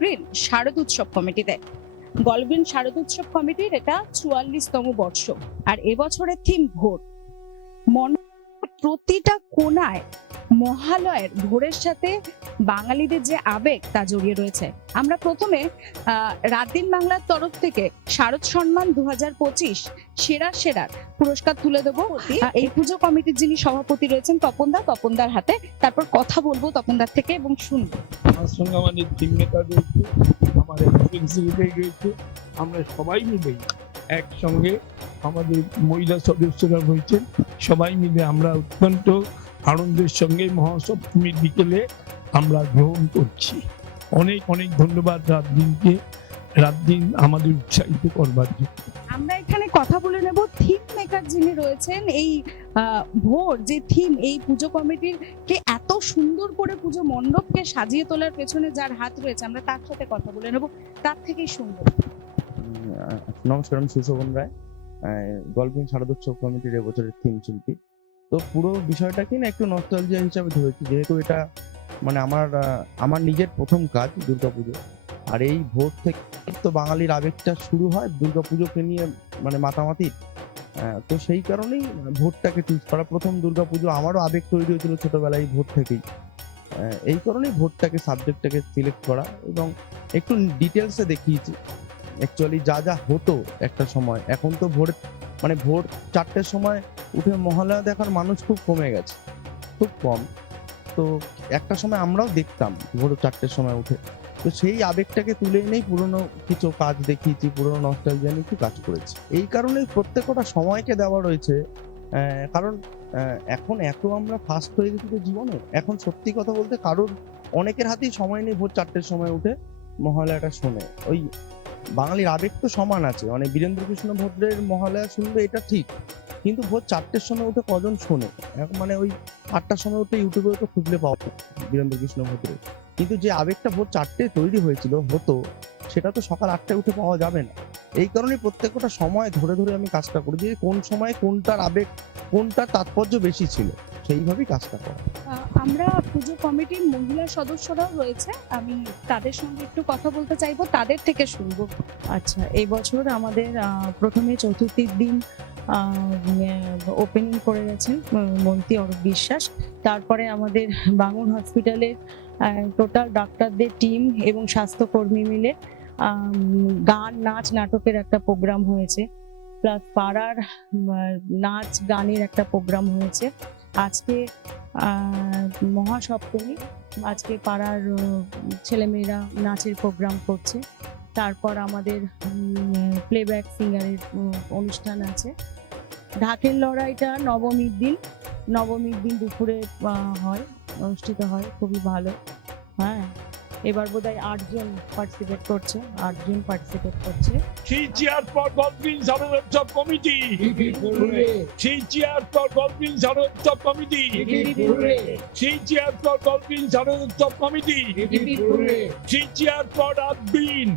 গল্ফগ্রিন শারদোৎসব কমিটিতে। গল্ফগ্রিন শারদোৎসব কমিটির এটা ৪৪তম বর্ষ, আর এবছরের থিম ভোর। প্রতিটা কোনায় মহালয়ের ভোরের সাথে বাঙালিদের যে আবেগ তা জড়িয়ে রয়েছে। আমরা প্রথমে রাত দিন বাংলার তরফ থেকে শারদ সম্মান ২০২৫ সেরার পুরস্কার তুলে দেবো এই পুজো কমিটির যিনি সভাপতি রয়েছেন তপনদার হাতে। তারপর কথা বলবো তপনদার থেকে এবং শুনবো। আমার সঙ্গে আমাদের টিম মেকার রয়েছে, আমার সেক্রেটারি রয়েছে, আমরা সবাই মিলে একসঙ্গে, আমাদের মহিলা সদস্যরা রয়েছেন, সবাই মিলে আমরা অত্যন্ত আনন্দের সঙ্গে মহাসপ্তমীর বিকেলে আমরা গ্রহণ করছি। অনেক অনেক ধন্যবাদ রাত দিন আমাদের উৎসাহিত করবার জন্য। আমরা এখানে কথা বলে নেব থিম মেকার যিনি রয়েছেন। এই ভোর যে থিম, এই পুজো কমিটির কে এত সুন্দর করে পুজো মণ্ডপকে সাজিয়ে তোলার পেছনে যার হাত রয়েছে, আমরা তার সাথে কথা বলে নেব, তার থেকেই শুনবো। নমস্কার, আমি সুশোভন রায়, গল্ফগ্রিন শারদোৎসব কমিটির এবছরের থিম শিল্পী। তো পুরো বিষয়টাকে না একটু নস্টালজিয়া হিসাবে ধরেছি, যেহেতু এটা মানে আমার নিজের প্রথম কাজ দুর্গাপুজো। আর এই ভোর থেকে তো বাঙালির আবেগটা শুরু হয় দুর্গাপুজোকে নিয়ে, মানে মাতামাতি। তো সেই কারণেই ভোরটাকে চুজ করা। প্রথম দুর্গাপুজো আমারও আবেগ তৈরি হয়েছিল ছোটবেলায় ভোর থেকেই। এই কারণেই ভোরটাকে সাবজেক্টটাকে সিলেক্ট করা এবং একটু ডিটেলসে দেখিয়েছি অ্যাকচুয়ালি যা হতো একটা সময়। এখন তো ভোর ৪টের সময় উঠে মহালয়া দেখার মানুষ খুব কমে গেছে, খুব কম। তো একটা সময় আমরাও দেখতাম ভোর ৪টের সময় উঠে। তো সেই আবেগটাকে তুলে এনেই পুরোনো কিছু কাজ দেখিয়েছি, পুরোনো নস্টালজিয়া নিয়ে একটু কাজ করেছি। এই কারণেই প্রত্যেকটা সময়কে দেওয়া রয়েছে, কারণ এখন এত আমরা ফাস্ট হয়ে গেছি তো জীবনে। এখন সত্যি কথা বলতে অনেকের হাতেই সময় নেই ভোর ৪টের সময় উঠে মহালয়াটা শোনে। ওই বাঙালির আবেগ তো সমান আছে, মানে বীরেন্দ্র কৃষ্ণ ভদ্রের মহালয়া শুনবে এটা ঠিক, কিন্তু ভোর ৪টের সময় উঠে কজন শোনে? মানে ওই ৮টার সময় উঠে ইউটিউবে তো খুঁজলে পাওয়া বীরেন্দ্র কৃষ্ণ ভদ্রের, কিন্তু যে আবেগটা ভোর ৪টায় তৈরি হয়েছিল সেটা তো সকাল ৮টায় উঠে পাওয়া যাবে না। এই কারণে প্রত্যেকটা সময় ধরে আমি কাজটা করি, যে কোন সময় কোনটার আবেগ, কোনটার তাৎপর্য বেশি ছিল, সেইভাবেই কাজটা করা। আমরা পুজো কমিটির মহিলা সদস্যরাও রয়েছে, আমি তাদের সঙ্গে একটু কথা বলতে চাইবো, তাদের থেকে শুনবো। আচ্ছা, এই বছর আমাদের প্রথমে চতুর্থীর দিন ওপেনিং করে গেছেন মন্ত্রী অরূপ বিশ্বাস। তারপরে আমাদের বাঙুর হসপিটালের টোটাল ডাক্তারদের টিম এবং স্বাস্থ্যকর্মী মিলে গান নাচ নাটকের একটা প্রোগ্রাম হয়েছে, প্লাস পাড়ার নাচ গানের একটা প্রোগ্রাম হয়েছে। আজকে মহাসপ্তমী, আজকে পাড়ার ছেলেমেয়েরা নাচের প্রোগ্রাম করছে। তারপর আমাদের প্লেব্যাক সিঙ্গারের অনুষ্ঠান আছে। ঢাকের লড়াইটা নবমীর দিন দুপুরে অনুষ্ঠিত হয়, খুবই ভালো। হ্যাঁ, এবার বোধহয় ৮জন পার্টিসিপেট করছে। 3 cheers for Golf Green Sharadotsav committee. 3 cheers for Golf Green Sharadotsav committee. 3 cheers for Golf Green Sharadotsav committee. 3 cheers for রাত দিন।